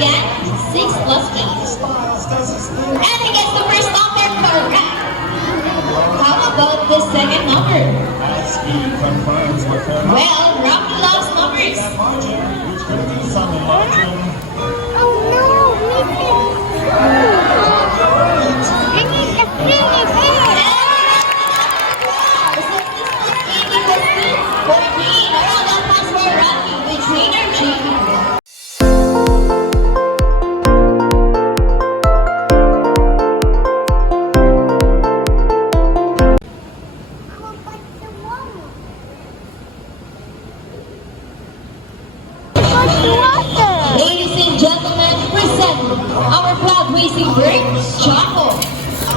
again, 6 plus 8. And he gets the first number correct. How about the second number? Well, Rocky loves numbers. Oh no, missing. I need to finish it. Ladies and gentlemen, present our proud racing bird, Choco.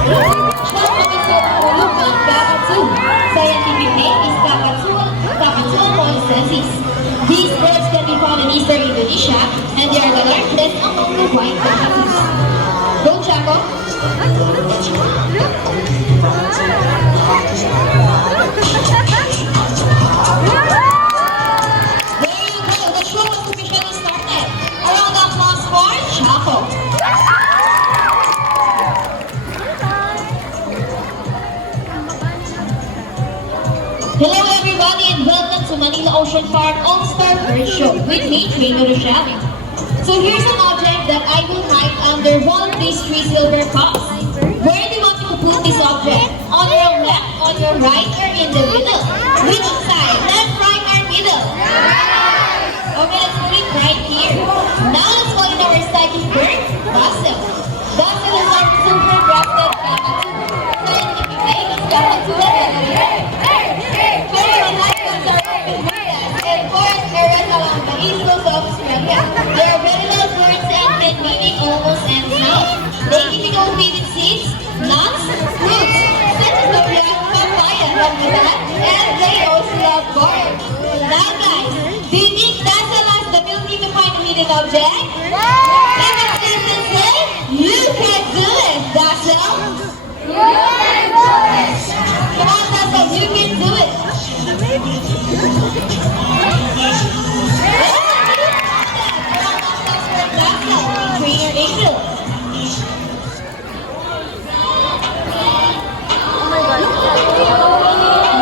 Choco is a Peruvian cockatoo. Scientific name is Cockatoo moisensis. These birds can be found in eastern Indonesia, and they are the largest among the white cockatoos. Go, Choco. Hello everybody and welcome to Manila Ocean Park All-Star Bird Show with me, Trainer Rochelle. So here's an object that I will hide under one of these 3 silver cups. Where do you want me to put this object? On your left, on your right, or in the middle? Which side? Left, right, or middle? Okay, let's put it right here. Now let's call it our psychic bird, Dazzle. Dazzle is our super grafted cockatoo. Scientific name is Cockatoo. East Coast of Australia. They are very loud birds and can mimic almost any sound. They typically feed in seeds, nuts, fruits, such as coconut, papaya, rambutan, and they also love corn. Now guys, do you think Dazzle has the ability to find a hidden object? If it's this and say, you can do it, Dazzle. You can do it. Come on, Dazzle, you can do it. Trainer Angel.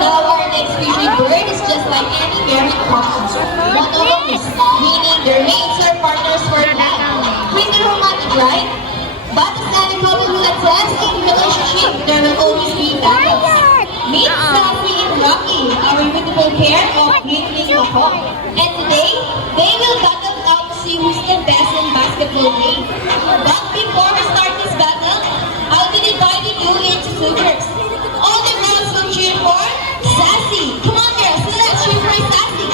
Now our next featured bird is just like any married couple. Monogamous, meaning their mates are partners for life. Pretty romantic, right? But as any couple will attest, in relationship, there will always be battles. Meet Sassy and Rocky, our beautiful pair of Greenling Mahal. And today, they will battle out to see who's the best in basketball game. But before we start this battle, I'll be dividing you into 2 groups. All the girls will cheer for Sassy. Come on girls, let's cheer for Sassy.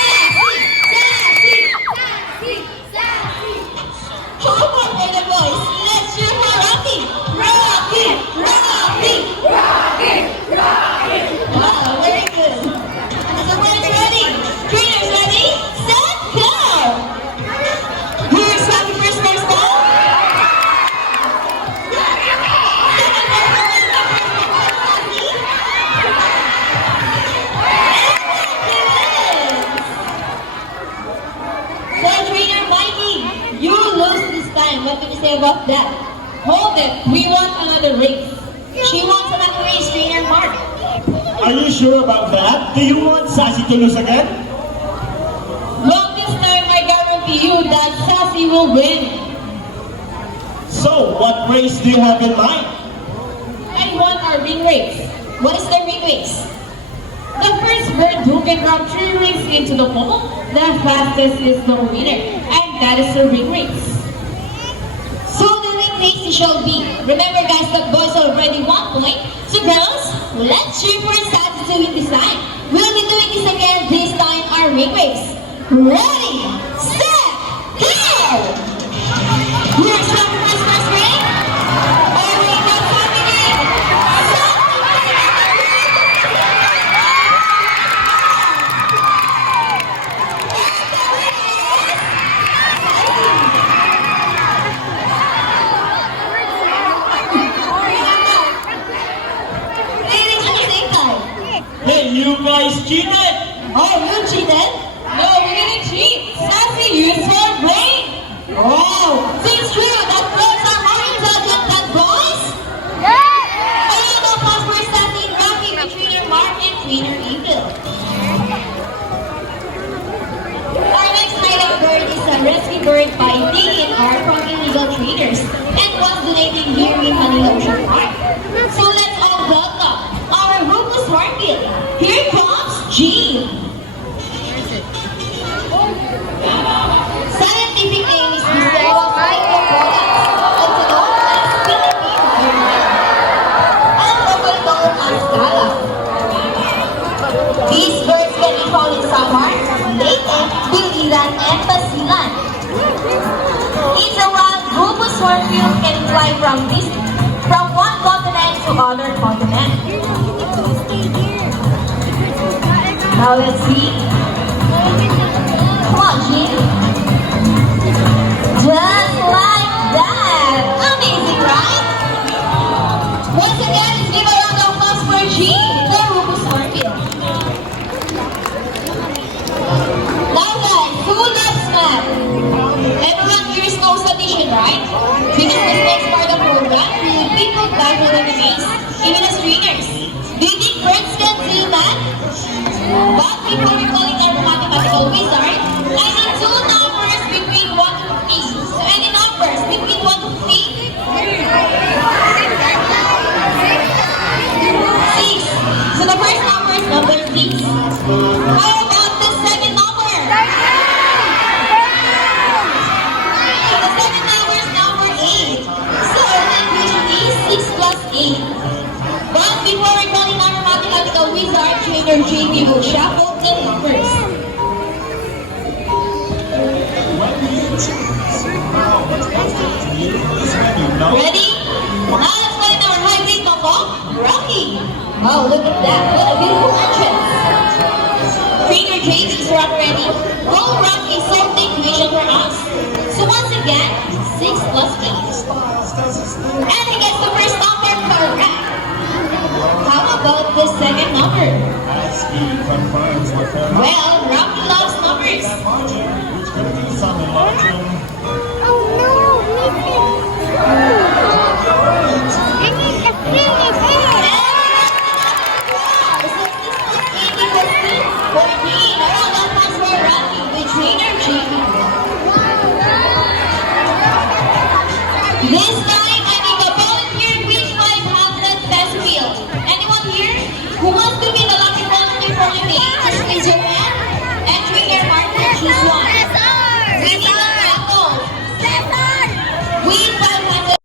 Sassy! Sassy! Sassy! Sassy! How about for the boys? Let's cheer for Rocky! Rocky! Rocky! Rocky! Rocky! Wow, very good. So we're ready. Trainers ready? Set, go! Who's happy first ball? So Trainer Mikey, you lose this time. What can you say about that? Hold it. We want another race. She wants another race, Trainer Mark. Are you sure about that? Do you want Sassy to lose again? Well, this time I guarantee you that Sassy will win. So, what race do you have in mind? I want our ring race. What is the ring race? The first bird who can drop 3 rings into the pole, the fastest is the winner. And that is the ring race. So the ring race shall be. Remember guys that boys are already 1 point. So girls, let's cheer for Sassy to win this time. We'll be doing this again, this time our ring race. Ready, set, go! Here's the first ring. Our ring is happening. Hey, you guys cheated! Oh, you cheated? No, we didn't cheat. Sassy used her brain. Oh, early bird by taking art from illegal traders and was donating here in Manila Ocean Park. So let's all welcome our Rufus Hornbill. Here comes Jean. Scientific name is Mysterious Micropolis, also known as Philippine Hornbill, and locally known as Gala. These birds can be found in Samar, Leyte, Biliran, and Basilan. It's a wild Rufus Hornbill can fly from one continent to other continent. Now let's see. Come on, Jean. Just like that. Amazing, right? Once again, let's give a round of applause for Jean, the Rufus Hornbill. Now guys, who loves math? Everyone here knows addition, right? Because this next part of the program, we will people baffled in the maze, even as trainers. Do you think birds can do math? But before we calling our mathematical wizard, I need two numbers between 1 to 3. So any numbers between 1 to 3? 6. So the first number is number 6. How about the second number? The second number is number 8. So then usually 6 plus 8. But before we're calling our mathematical wizard, Trainer JB will shuffle the numbers. Ready? Now let's call in our high grade Coco, Rocky. Oh, look at that. What a beautiful entrance. Trainer JB is ready. Roll Rocky solve the equation for us. So once again, 6 plus 8. And he gets the first number correct. How about the second number? Well, Rocky loves numbers. Oh no, missing. I need to finish it. So 6 plus 8 equals 14. Around that was for Rocky, the trainer JB. This time, I think a volunteer quiz 500 peso wheel. Anyone here who wants to be the lucky volunteer for the day? Just raise your hand and trainer partner, choose one. We need a couple. Win 500.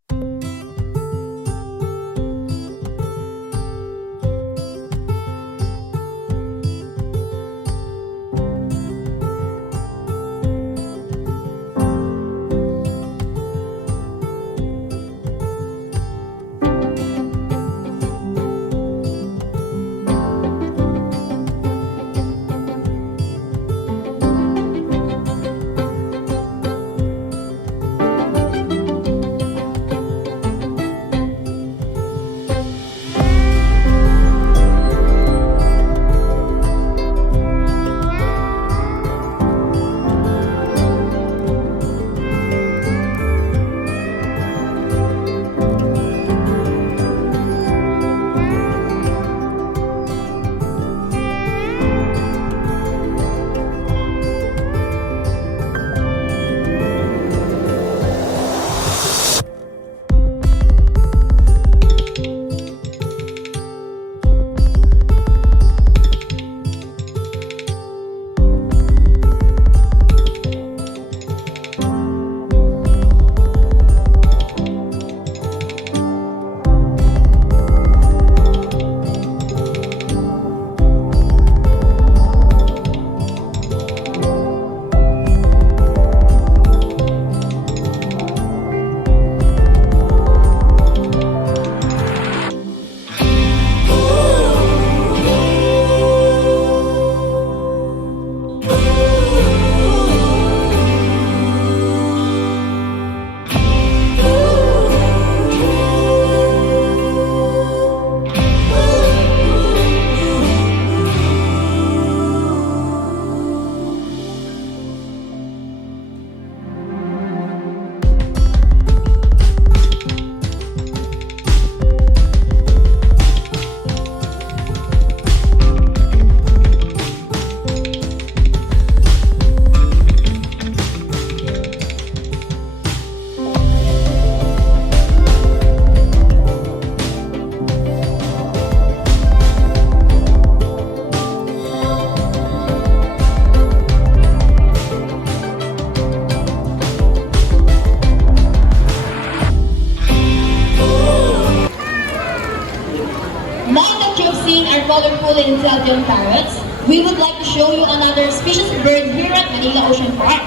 colorful and intelligent parrots, we would like to show you another species of bird here at Manila Ocean Park.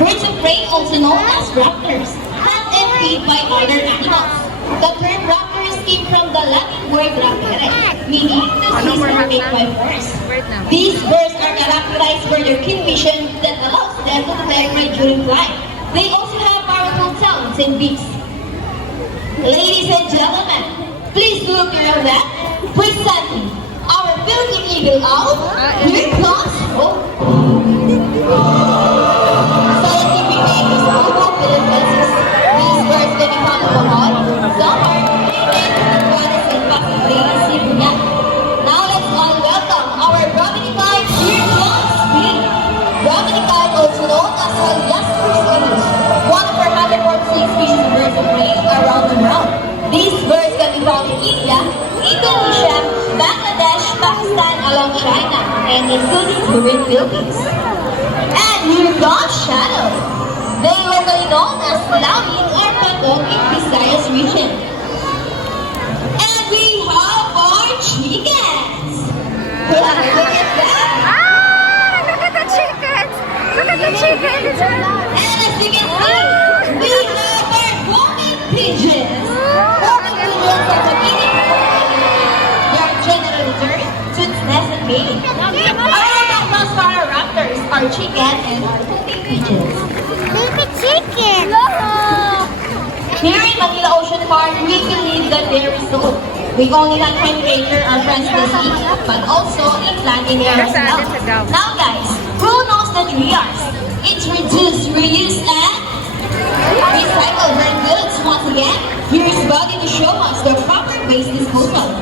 Birds of prey, also known as raptors, hunt and feed by other animals. The term raptors came from the Latin word rapere, meaning to seize or take by force. These birds are characterized by their keen vision that allows them to detect prey during flight. They also have powerful talons and beaks. Ladies and gentlemen, please look to your left. Presenting our Philippine Eagle Owl, here comes scientific name is Homo philippines. These birds can be found in Bohol, Samar, Trinidad, Juarez, and possibly Cebu. Now let's all welcome our Brahminified here comes Speed. Brahminified, also known as Heliastrosaurus, one of our 146 species of birds of prey around the world. These birds can be found in India, Indonesia, Bangladesh, Pakistan, along China, and including here in Philippines. And here comes Shadow. They are locally known as Lawin or Patong in Visayas region. And we have our chickens. Look at that. Ah, look at the chickens. Look at the chickens. And as you can see, we have our homing pigeons. Homing pigeons are competing they are generally returned to its nest and mating. Our backgrounds for our raptors are chicken and homing pigeons. Baby chicken. Here in Manila Ocean Park, we believe that there is hope. We only not trying to cater our friends to the sea, but also in in air as well. Now guys, who knows the 3 R's? Introduce, reuse, and recycle her goods. Once again, here is Buddy to show us the proper waste disposal.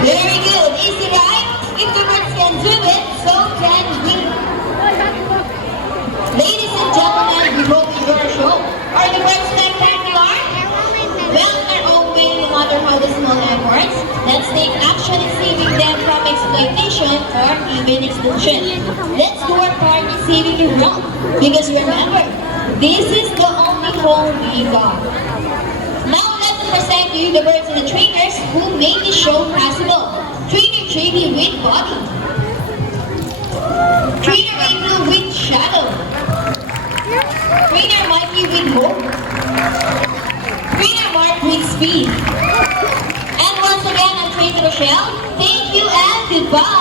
Very good, easy right? If the birds can do it, so can we. Ladies and gentlemen, we hope you enjoy our show. Are the birds like currently are? Well, in their own way, no matter how the small efforts, let's take action in saving them from exploitation or even exclusion. Let's do our part in saving the world. Because remember, this is the only home we got. Now let's present to you the birds and the trainers who made this show possible. Trainer JD with Bobby. Trainer April with Shadow. Trainer Mikey with Hope. Trainer Mark with Speed. And once again, I'm Trainer Rochelle. Thank you and goodbye.